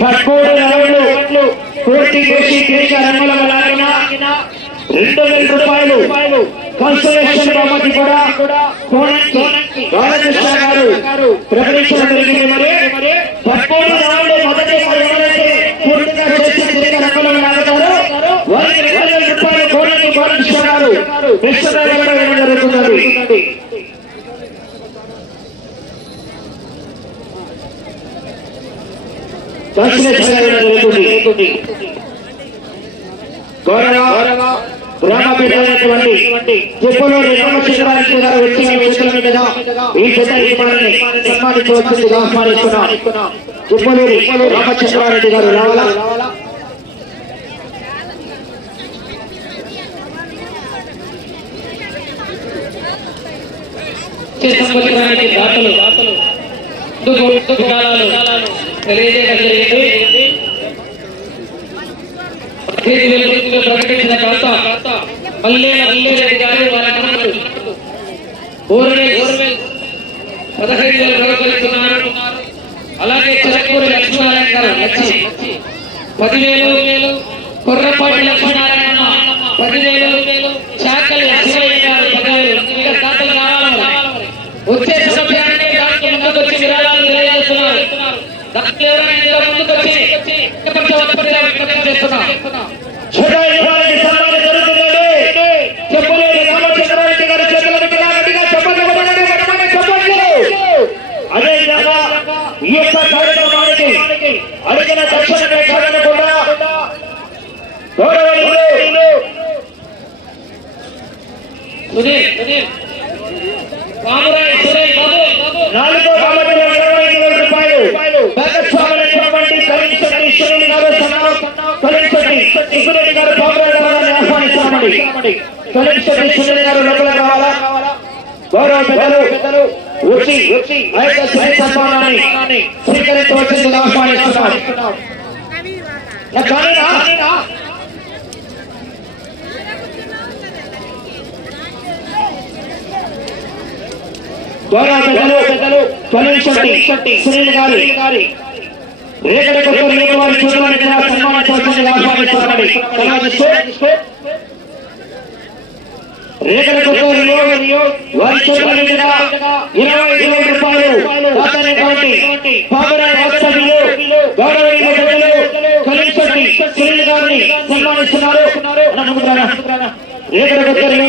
పదమూడు రౌండ్లు పూర్తి చేసి దేశ రంగుల లాగిన రెండు వేల రూపాయలు కన్సలేషన్ బహుమతి కూడా కోనంకి గారు ప్రకటించడం జరిగింది మరి. పదమూడు రౌండ్లు మొదటి పది ఎవరైతే పూర్తిగా చేసి రంగుల వారికి రెండు వేల రూపాయలు బాలకృష్ణ గారు. నిశ్చితంగా జరుగుతున్నది. జరుగుతుంది గౌరవ గ్రామ పెద్దలైనటువంటి తిరుపతిలో రామచంద్రారెడ్డి గారు వచ్చిన చేతుల మీదుగా ఈ జత యజమానిని ఆహ్వానిస్తున్నాం. రామచంద్రారెడ్డి గారు రావాలా? సంవత్సరానికి దాతలు ముందుకు కాలాలు తెలియజేయడం జరిగింది పదిహేను వేల రూపాయలు ప్రకటించిన ఖాతా మల్లేల మల్లేరెడ్డి గారు వారి మనవడు బోర్వెల్ బోర్వెల్ పదహైదు వేల ప్రకటిస్తున్నారు అలాగే చిరకూరి లక్ష్మీనారాయణ గారు లక్ష్మి పదివేలు వేలు కొర్రపాటి లక్ష్మీనారాయణ పదివేలు చాకలి లక్ష్మయ్య గారు పదివేలు ఇంకా దాతలు కావాలి మరి. వచ్చే సంవత్సరానికి దానికి ముందుకు వచ్చి విరాళాలు తెలియజేస్తున్నారు దానికి ఎవరైనా ఇంకా ముందుకు వచ్చి ప్రపంచ ఉత్పత్తిగా విజ్ఞప్తి చేస్తున్నాం జత యజమానికి సన్మానం జరుగుతున్నది చెప్పలేని రామచంద్రారెడ్డి గారు చేతుల మీదుగా గట్టిగా చెప్పండి కొట్టండి, కొట్టండి, చెప్పండి. అదే విధంగా ఈ యొక్క కార్యక్రమానికి అడిగిన దక్షిణమే కాదనకుండా గౌరవనీయులు సుధీర్ సుధీర్ రామరాయ్ సురేష్ బాబు. నాలుగో బాలకులు ఇరవై వేల రూపాయలు. భాగస్వాములైనటువంటి కరించండి శివుని గారు కరించండి శివుని గారు బాబురాజు గారిని ఆహ్వానిస్తామని కరించండి శివుని గారు లోపల కావాలా? గౌరవ పెద్దలు పెద్దలు వచ్చి వచ్చి ఆ యొక్క శ్రీ సన్మానాన్ని స్వీకరించవలసిందిగా ఆహ్వానిస్తున్నాం. గౌరవ కరించండి శ్రీని గారి రేఖ వారి చూడడానికి సన్మానించవలసిందిగా రేఖల వారి చూడడానికి ఇరవై వేల రూపాయలు కరించండి శ్రీని గారిని సన్మానిస్తున్నారు. రేఖల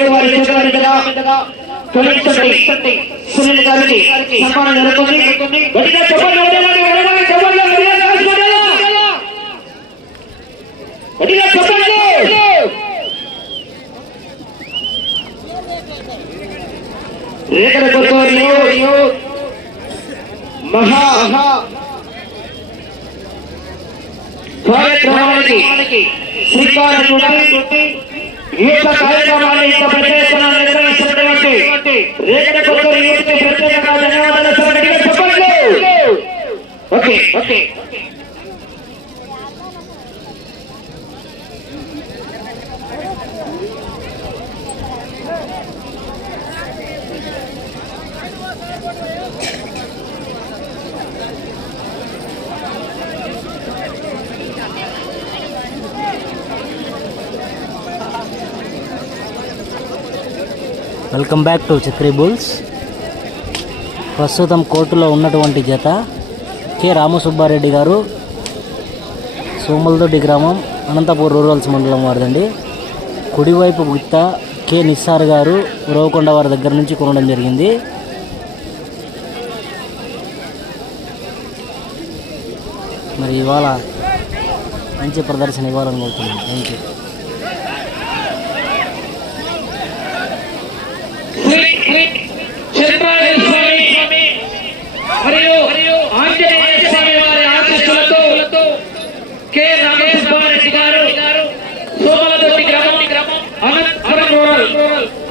వారి చూడడానికి కరించండి సునీల్ గారికి సన్మానం జరుగుతుంది గట్టిగా చెప్పండి వదలండి, వదలండి, చెప్పండి, గట్టిగా కాల్చుకోండి. గట్టిగా చెప్పండి రేఖల కొత్తూరులో మహా కార్యక్రమానికి శ్రీకారం చుట్టి ఈ యొక్క కార్యక్రమాన్ని ఇంత పెద్ద ఎత్తున నిర్వహిస్తున్నటువంటి రేఖల కొత్తూరు యూత్కి ప్రత్యేకంగా okay okay. Welcome back to Chakri bulls ప్రస్తుతం కోర్టులో ఉన్నటువంటి జత కె. రామసుబ్బారెడ్డి గారు సోమలదొడ్డి గ్రామం అనంతపూర్ రూరల్స్ మండలం వారిదండి. కుడివైపు గుత్త కె. నిస్సార్ గారు ఉరవకొండ వారి దగ్గర నుంచి కొనడం జరిగింది. మరి ఇవాళ మంచి ప్రదర్శన ఇవ్వాలనుకుంటున్నాను థ్యాంక్ యూ శ్రీ చంద్రాయ స్వామి మరియు ఆంజనేయ స్వామి వారి ఆశీస్సులతో కె. రామసుబ్బారెడ్డి గారు సోమలదొడ్డి గ్రామం అనంతపురం రూరల్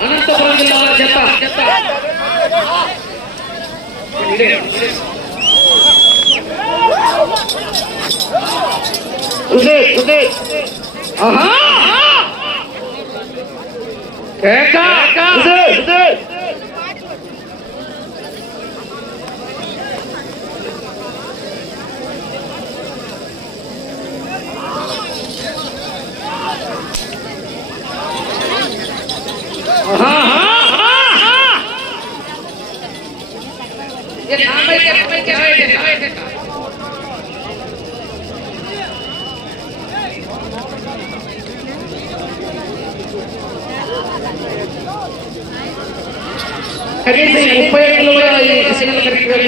అనంతపురం జిల్లా జత జత ఆహా! కేక సుధీర్ సుధీర్ కనీసం ఈ ముప్పై ఏళ్ళు కూడా ఈ సిగ్నల్ కరెక్ట్ వెళ్ళకపోతే ఎట్లా? ఆ! ఎవరో కేక! ఆ! ఆ!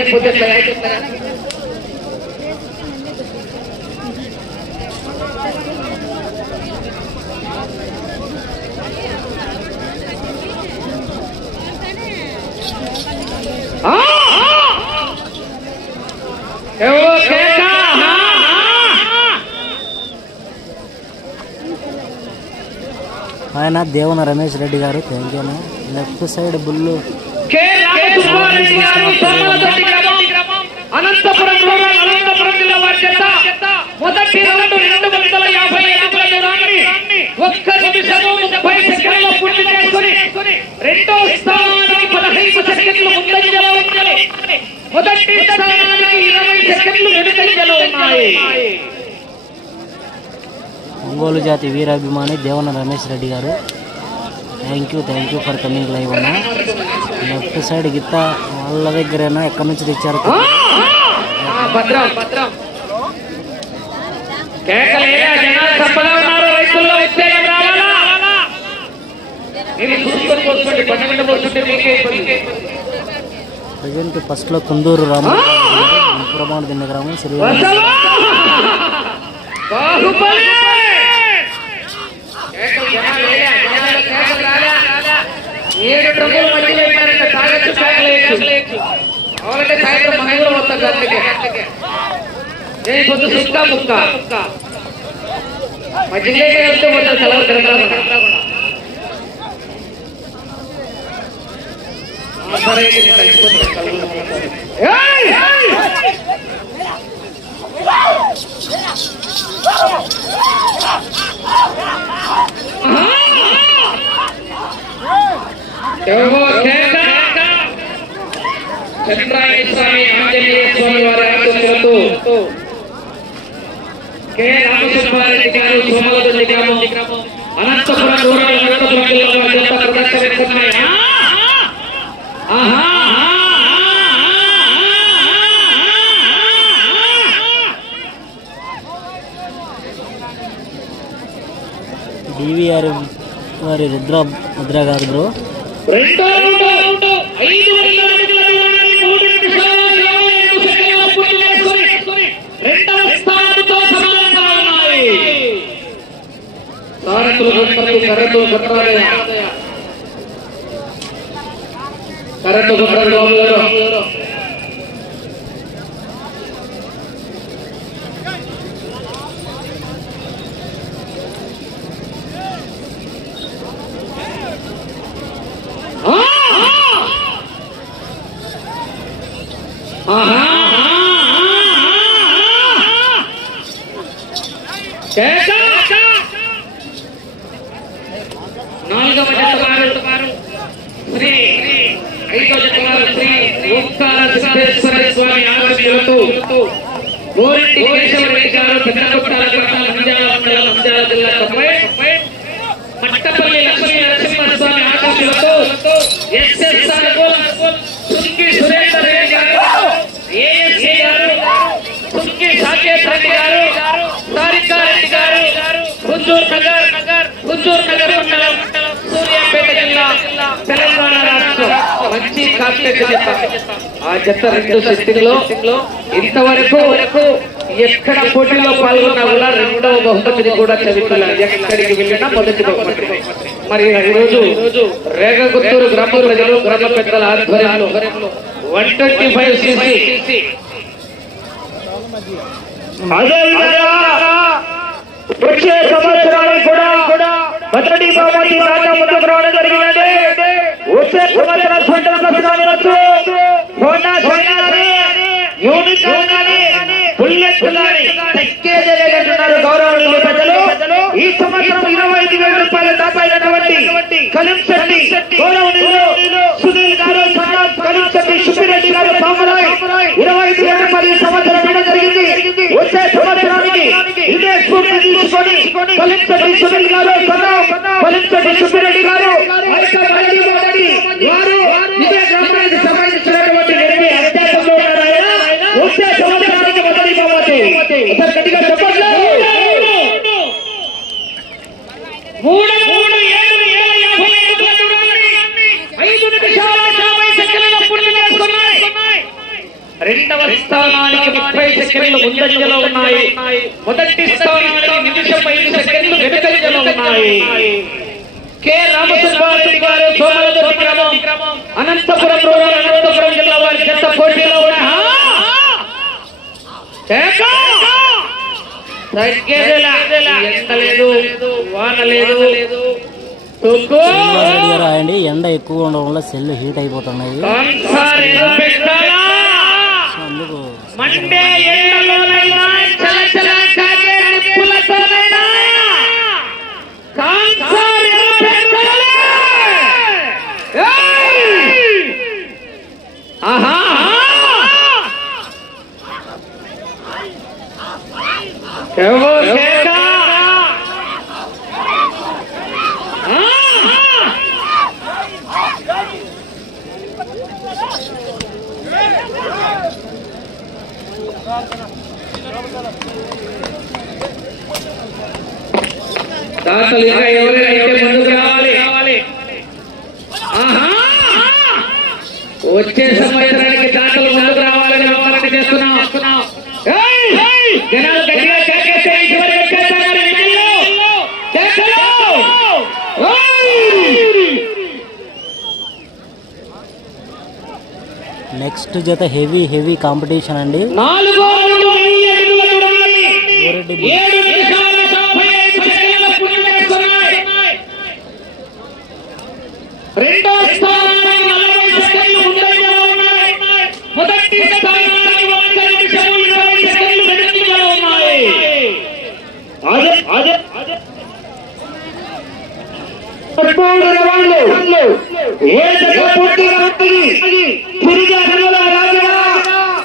ఆయన దేవున Ramesh Reddy garu thank you left side bull. Anantapuram rural Anantapuram జిల్లా వారి చేత మొదటి రెండు వందల యాభై అడుగుల దూరాన్ని ఒక్క నిమిషము ముప్పై సెకండ్ల పూర్తి చేసుకుని రెండో స్థానానికి పదహైదు సెకండ్లు ముందంజలో ఉన్నాయి మొదటి స్థానానికి ఇరవై సెకండ్లు వెనుకంజలో ఉన్నాయి ఒంగోలు జాతి వీరాభిమాని దేవన రమేష్ రెడ్డి గారు. Thank you thank you for coming live అన్న. లెఫ్ట్ సైడ్ గిత్త వాళ్ళ దగ్గరేనా? ఎక్కడి నుంచి తెచ్చారు? ప్రజెంట్ ఫస్ట్లో కుందూరు రామ. ప్రమాణ దిన్న గ్రామం శ్రీ ఏడు ట్రక్కుల మధ్యలో ఉన్నారంట తాగొచ్చు కేకలేయచ్చు అవలంటే సాయంత్రం మన కూడా వస్తారు గంటకి ఏ పొద్దు సుక్క ముక్క మధ్యలో వెళ్తే మొత్తం సెలవు తిరగకుండా సరే చంద్రాయ స్వామి ఆంజనేయ స్వామి వారి ఆశీస్సులతో కె రామసుబ్బారెడ్డి గారు అనంతపురం రూరల్ అనంతపురం జిల్లా వారి ఆహా డివిఆర్ వారి రుద్ర ముద్ర గారు బ్రో. రెండో రౌండ్ ఐదు వందల మూడు నిమిషాల ఐదు సెకండ్ల పూర్తి రెండవ స్థానంతో సమానంగా ఉన్నాయి సారథులు కరెంటు కరెంటు గుంటలు బాబుగారు ఆ! ఆహా! కేక! నాలుగవ జత వారు శ్రీ ఐదవ జత వారు శ్రీ ఓంకార సిద్ధేశ్వర స్వామి ఆశీస్సులతో గోరెడ్డి కేశవరెడ్డి గారు పెద్దకొట్టాల కొట్టాల నంద్యాల మండలం నంద్యాల జిల్లా తొంభై మట్టపల్లి లక్ష్మీ నరసింహస్వామి ఆశీస్సులతో ఎస్ఎస్ఆర్ సుంకి సురేందర్ రెడ్డి గారు ఏఎస్సీ గారు సుంకి సాకేత్ రెడ్డి గారు సారికారెడ్డి గారు హుజూర్ నగర్ హుజూర్ నగర్ మండలం సూర్యాపేట జిల్లా తెలంగాణ రాష్ట్రం మంచి ఆ జత రెండు శక్తిలో ఇంతవరకు ఎక్కడ పోటీలో పాల్గొన్నా కూడా రెండవ బహుమతిని కూడా చదువుతున్నా ఎక్కడికి వెళ్ళినా మొదటి బహుమతి. మరి ఈరోజు రేగగుత్తూరు గ్రామ ప్రజలు గ్రామ పెద్దల ఆధ్వర్యంలో వన్ ట్వంటీ ఫైవ్ సిసి. వచ్చే సంవత్సరానికి కూడా మొదటి బహుమతి రాజా ముందుకు రావడం జరిగినది వచ్చే సంవత్సరం పంటల కష్టాలు వచ్చు హోండా సోనా కానీ యూనికాన్ కానీ బుల్లెట్ కానీ తగ్గేదే లేదంటున్నారు గౌరవనీయులు ప్రజలు ఈ సంవత్సరం ఇరవై ఐదు వేల రూపాయలు దాపైనటువంటి దాపాయినటువంటి కలింశెట్టి గౌరవనీయులు సునీల్ గారు సన్నాథ్ కలింశెట్టి సుబ్బిరెడ్డి గారు పామరాయ్ ఇరవై ఐదు వేల రూపాయలు సంవత్సరం ఇవ్వడం జరిగింది వచ్చే సంవత్సరానికి ఇదే స్ఫూర్తి తీసుకొని కలింశెట్టి సునీల్ గారు సన్నాథ్ కలింశెట్టి సుబ్బిరెడ్డి గారు అయితే మళ్ళీ మొదటి వారు ఇదే గ్రామానికి సంబంధించినటువంటి నిర్ణయ అత్యాసంలో ఉన్నారు ఆయన వచ్చే సంవత్సరం ఒకసారి గట్టిగా చెప్పట్లు. మూడు మూడు ఏడు ఏడు యాభై ఐదు పట్టుకోండి. ఐదు నిమిషాల యాభై సెకండ్ల పూర్తి చేసుకున్నాయి రెండవ స్థానానికి ముప్పై సెకండ్లు ముందంజలో ఉన్నాయి మొదటి స్థానానికి నిమిషం ఐదు సెకండ్లు వెనుకంజలో ఉన్నాయి కె. రామసుబ్బారెడ్డి గారు సోమలదొడ్డి గ్రామం అనంతపురం రూరల్ అనంతపురం జిల్లా వారి చెత్త పోటీలో ఉన్నాయి కేక! తగ్గేదేలా. ఎండ ఎక్కువ ఉండడం వల్ల సెల్ హీట్ అయిపోతున్నాయి. అందుకు కేవో కేక ఆ దాతలు ఇంకా ఎవరైనా అయితే ముందుకు రావాలి ఆహా! వచ్చే సంవత్సరానికి నెక్స్ట్ జత హెవీ హెవీ కాంపిటీషన్ అండి. రౌండ్ వెయ్యి అడుగులు దూరాలి. ఊరెడ్డి ఏడు నిమిషాల తొంభై ఐదు సెకండ్ల పూర్తి చేసుకున్నాయి. రెండో స్థానానికి నలభై సెకండ్లు ముందంజలో ఉన్నాయి. మొదటి స్థానానికి ఒక్క నిమిషము ఇరవై సెకండ్లు వెనుకంజలో ఉన్నాయి. అదే అదే అదే పదమూడు రౌండ్లు ఏ జగ పూర్తిగా ఉంటుంది తిరిగి అన్నల రాజా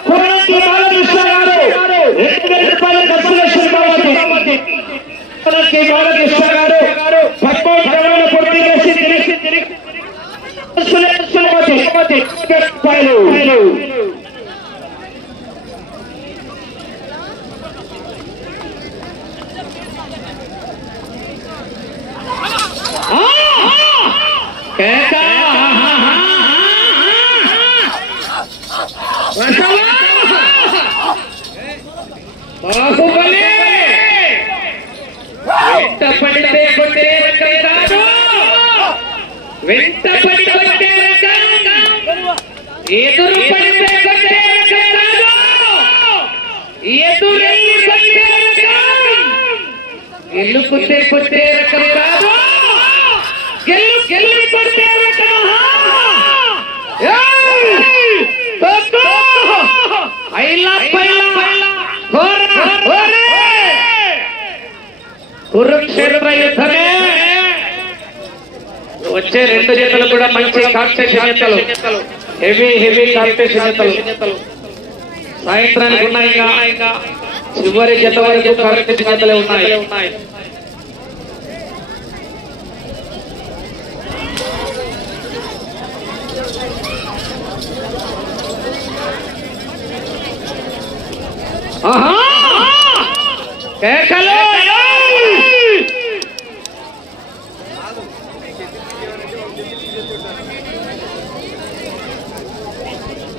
కొరంటి బాలకృష్ణ గారు రెండు వేల రూపాయల కన్సలేషన్ బాబతి కొరంటి బాలకృష్ణ గారు పదమూడు రౌండ్లు పూర్తి చేసి తిరిగి తిరిగి కన్సలేషన్ బాబతి రూపాయలు కేక! వసవా! బాహుబలి వెంట పడితే కొట్టే రకం కాదు వెంట పడి కొట్టే రకం ఎదురు పడితే కొట్టే రకం కాదు ఎదురెళ్ళి కొట్టే రకం గెలుపుతే కొట్టే రకం కాదు గెలు గెలు కొట్టే రకం ఏయ్! తొక్కు! పైలా హోరా హోరే! కురుక్షేత్ర యుద్ధమే వచ్చే రెండు జతలు కూడా మంచి కాంపిటీషన్ జతలు హెవీ హెవీ కాంపిటీషన్ జతలు సాయంత్రానికి ఉన్నాయి ఇంకా చివరి జత వరకు కరెక్ట్ జతలే ఉన్నాయి?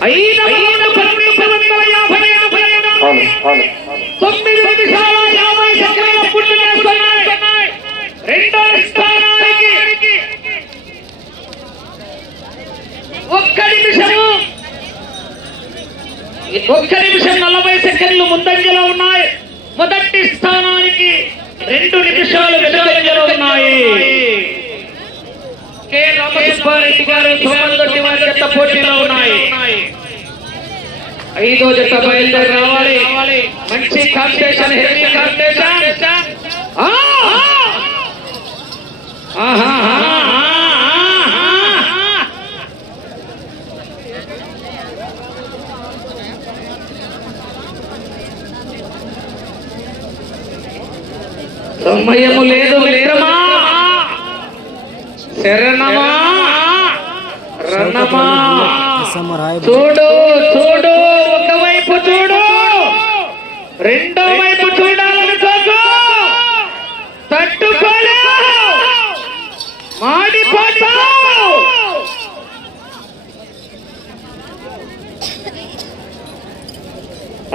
ఐదు ఐదు పన్నెండు వందల యాభై తొమ్మిది నిమిషాల యాభై సెకండ్ల రెండో స్థానానికి ఒక్క ఒక్క నిమిషం నలభై సెకండ్లు ముందంజలో ఉన్నాయి. మొదటి స్థానానికి రెండు నిమిషాలు వెనుకంజలో ఉన్నాయి. కె. రామసుబ్బారెడ్డి గారు పోటీలో ఉన్నాయి. ఐదో జత బయలుదేరి రావాలి. మంచి కాంపిటీషన్ హెవీ కాంపిటీషన్! సమయము లేదు మిత్రమా. శరణమా. రణమా. సమ్మర్ హాయ్ చూడు చూడు ఒకవైపు చూడు. రెండో వైపు చూడాలని చూడు. తట్టుకోలేవు. మాడిపోతావు.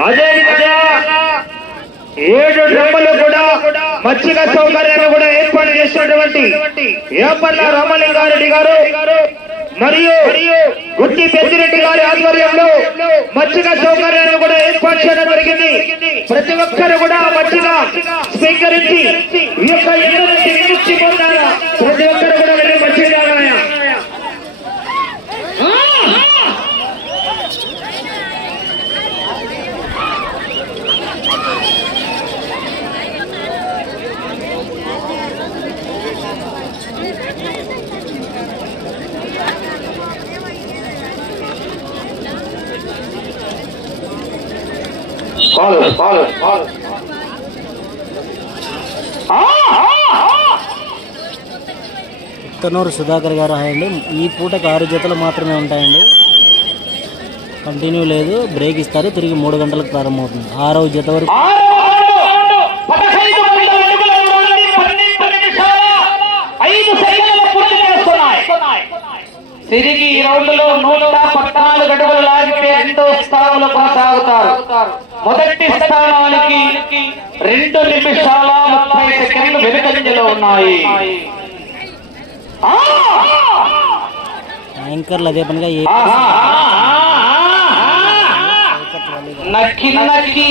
అదే విధంగా ఏడు డ్రమ్మలు కూడా మచ్చిక సౌకర్యాన్ని కూడా ఏర్పాటు చేసినటువంటి ఏపల్ల రామలింగారెడ్డి గారు. మరియు గుట్టి పెద్దిరెడ్డి గారి ఆధ్వర్యంలో మచ్చిక సౌకర్యాన్ని కూడా ఏర్పాటు చేయడం జరిగింది. ప్రతి ఒక్కరు కూడా మచ్చిక స్వీకరించి ఈ యొక్క ఎండ నుంచి విముక్తి పొందారా ప్రతి ఒక్కరు కూడా వెళ్ళి మచ్చిక తాగాలయ్యా. పాలు పాలు పాలు ఉత్తనూరు సుధాకర్ గారు అండి ఈ పూటకి ఆరు జతలు మాత్రమే ఉంటాయండి. కంటిన్యూ లేదు. బ్రేక్ ఇస్తారు. తిరిగి మూడు గంటలకు ప్రారంభమవుతుంది. ఆరవ జత వరకు ఆరు ఆరు తిరిగి ఈ రౌండ్లో నూట పద్నాలుగు అడుగులు లాగితే రెండో స్థానంలో కొనసాగుతారు. మొదటి స్థానానికి రెండు నిమిషాల ముప్పై సెకండ్లు వెనుకంజలో ఉన్నాయి! యాంకర్లు అదే పనిగా! నక్కి నక్కి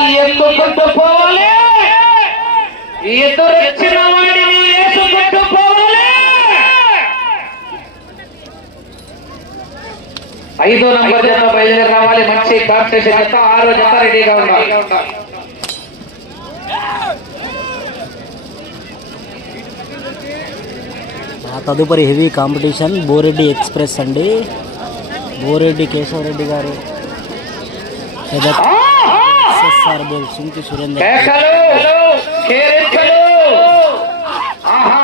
పోవాలి ఎదురొచ్చిన వేసుకుంటూ పోవాలి ఐదో నంబర్ జత బయలుదేరి రావాలి. మంచి కాంపిటీషన్ జత ఆరో జత రెడీగా ఉండాలి. తదుపరి హెవీ కాంపిటీషన్ బోరెడ్డి ఎక్స్ప్రెస్ అండి. బోరెడ్డి కేశవరెడ్డి గారు. ఎస్ఎస్ఆర్ బోల్ సుంకి సురేందర్ కేకలు కేరింతలు ఆహా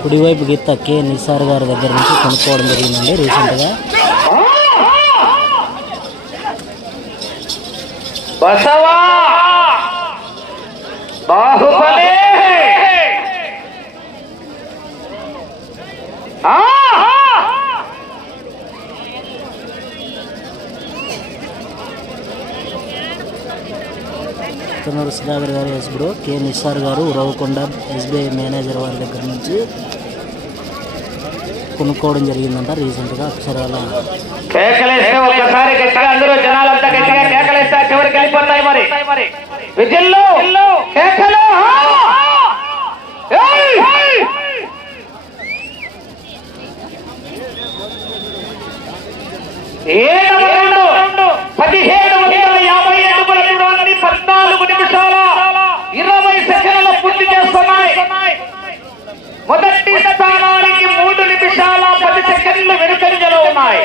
కుడివైపు గీత కె నిసార్ గారి దగ్గర నుంచి కొనుక్కోవడం జరిగిందండి రీసెంట్గా. బసవా! బాహుబలి ఆ! ఉత్తనూరు సుధాకర్ గారు ఎస్ కే కె గారు ఉరవకొండ ఎస్బీఐ మేనేజర్ వారి దగ్గర నుంచి కొనుక్కోవడం జరిగిందంట రీసెంట్గా. అక్షరాల అందరూ జనాలంతా గట్టిగా కేకలేస్తే చివరికి వెళ్ళిపోతాయి మరి కేకలు ఆ! ఏయ్! ఏడవ రౌండు పదిహేడు వందల యాభై అడుగుల దూరాన్ని పద్నాలుగు నిమిషాల ఇరవై సెకండ్ల పూర్తి చేస్తున్నాయి మొదటి స్థానానికి మూడు నిమిషాల పది సెకండ్లు వెనుకంజలో ఉన్నాయి.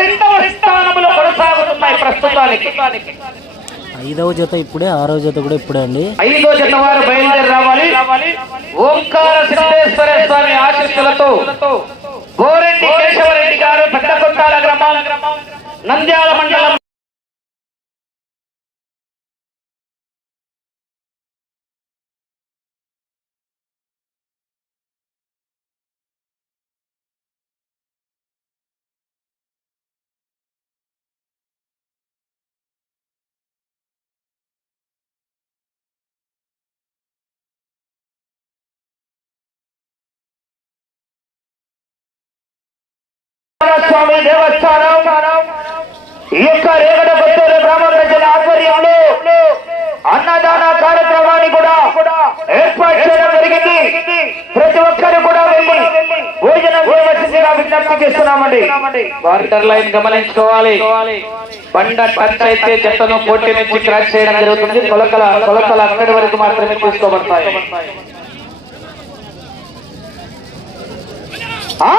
రెండవ స్థానంలో కొనసాగుతున్నాయి ప్రస్తుతానికి. ఐదవ జత ఇప్పుడే ఆరవ జత కూడా ఇప్పుడే అండి. ఐదో జత వారు బయలుదేరి రావాలి. ఓంకార సిద్ధేశ్వర స్వామి ఆశీస్సులతో గోరెడ్డి కేశవరెడ్డి గారు పెద్ద కొట్టాల గ్రామం నంద్యాల మండలం స్వామి దేవస్థానం ఈ యొక్క రేగడ కొత్తూరు గ్రామ ప్రజల ఆధ్వర్యంలో అన్నదాన కార్యక్రమాన్ని కూడా ఏర్పాటు చేయడం జరిగింది. ప్రతి ఒక్కరు కూడా వెళ్ళి భోజనం చేయవలసిందిగా విజ్ఞప్తి చేస్తున్నామండి. వాటర్ లైన్ గమనించుకోవాలి. బండ టచ్ అయితే జట్టను పోటీ నుంచి క్రాచ్ చేయడం జరుగుతుంది. కొలకల కొలకలు అక్కడి వరకు మాత్రమే తీసుకోబడతాయి ఆ!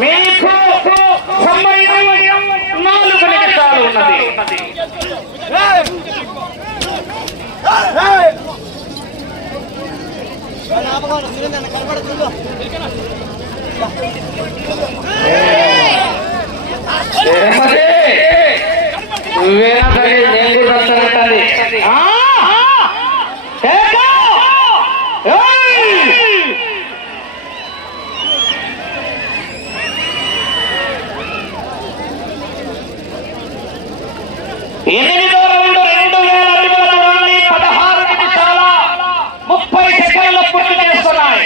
మీకు సమయం నాలుగు నిమిషాలు ఉన్నది. తిరుపతి నువ్వేనా సరే నేను కూడా వస్తానంటాది ఆ! ఏకా! ఏయ్! ఎనిమిదో రౌండ్ రెండు వేల అడుగుల దూరాన్ని పదహారు నిమిషాల ముప్పై సెకండ్ల పూర్తి చేస్తున్నాయి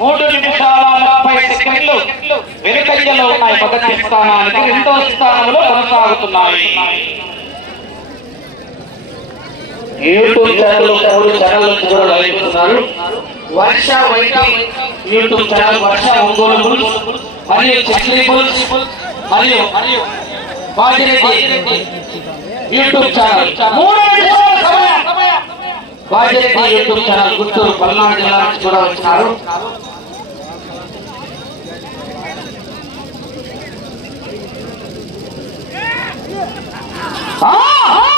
మూడు నిమిషాల ముప్పై సెకండ్లు వెనుకంజలో ఉన్నాయి మొదటి స్థానానికి రెండో స్థానంలో కొనసాగుతున్నాయి యూట్యూబ్ ఛానల్ మూడు ఛానల్ నుంచి కూడా live Varsha YT YouTube channel Varsha Ongole bulls మరియు చక్రీ బుల్స్ మరియు మరియు Bajireddy YouTube channel Bajireddy YouTube channel Guntur Palnadu జిల్లా నుంచి కూడా వచ్చినారు. Ah!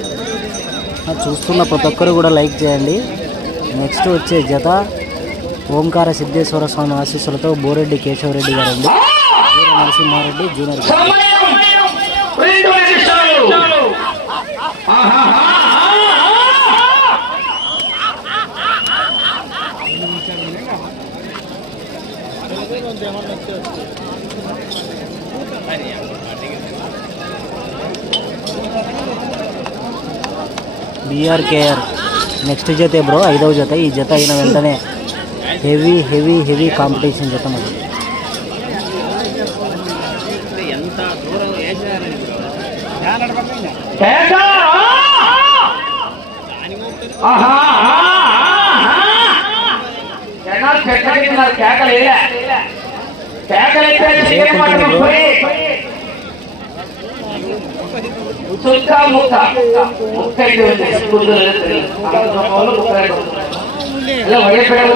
చూస్తున్న ప్రతి ఒక్కరు కూడా లైక్ చేయండి నెక్స్ట్ వచ్చే జత ఓంకార సిద్ధేశ్వర స్వామి ఆశీస్సులతో బోరెడ్డి కేశవరెడ్డి గారు అండి వీర నరసింహారెడ్డి జూనియర్ గారు. సమయం రెండు నిమిషాలు ఆహాహా! బీఆర్కేఆర్ నెక్స్ట్ జతే బ్రో ఐదవ జత. ఈ జత అయిన వెంటనే హెవీ హెవీ హెవీ కాంపిటీషన్ జత మరి కేకలు. కేకలు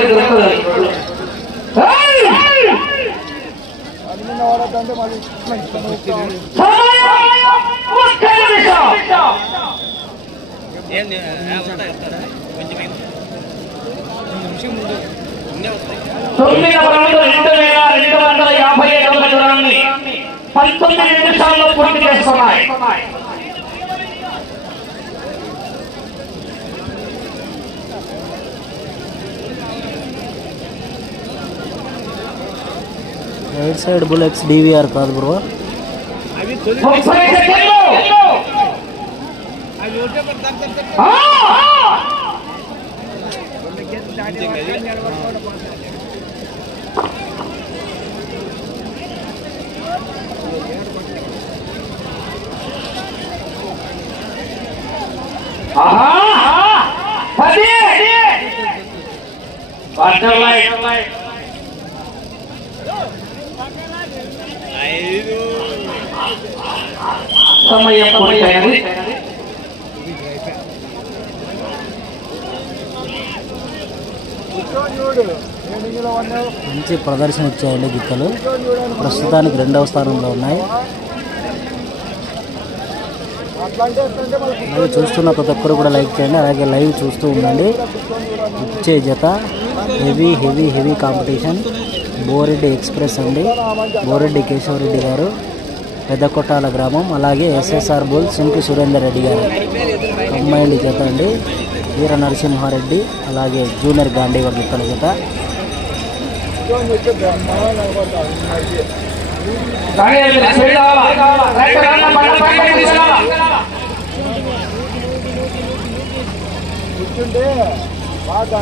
దొరుకుతుంది. ఏయ్! సమయం ఒక్క నిమిషం. తొమ్మిది రౌండ్ రెండు వేల రెండు వందల యాభై ఏడవ దూరాన్ని పంతొమ్మిది నిమిషాల్లో పూర్తి చేస్తున్నాయి రైట్ సైడ్ బుల్లెట్స్ డీవీఆర్ కాదు బ్రో ముప్పై సెకండ్లు ఆ! ఆహా! పది! సమయం మంచి ప్రదర్శన ఇచ్చాయండి గిక్కలు ప్రస్తుతానికి రెండవ స్థానంలో ఉన్నాయి. అలాగే చూస్తున్న ప్రతి ఒక్కరు కూడా లైక్ చేయండి. అలాగే లైవ్ చూస్తూ ఉండండి. ఇచ్చే జత heavy heavy heavy competition. Boreddy express అండి. బోరెడ్డి కేశవరెడ్డి గారు. పెద్దకొట్టాల గ్రామం అలాగే ఎస్ఎస్ఆర్ బోల్ సుంకి సురేందర్ రెడ్డి గారు. అమ్మాయిల జత అండి. వీర నరసింహారెడ్డి అలాగే జూనియర్ గాంధీవ గిత్తల జత. బాగా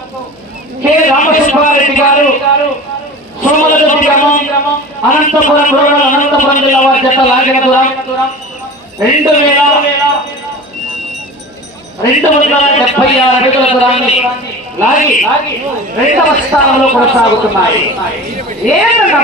కె. రామసుబ్బారెడ్డి గారు సోమలదొడ్డి గ్రామం అనంతపురం రూరల్ అనంతపురం జిల్లా వారి జత లాగిన దూరం. రెండు వేల రెండు వందల డెబ్బై ఆరు అడుగుల దూరాన్ని లాగి రెండవ స్థానంలో కొనసాగుతున్నాయి. ఏంటన్నా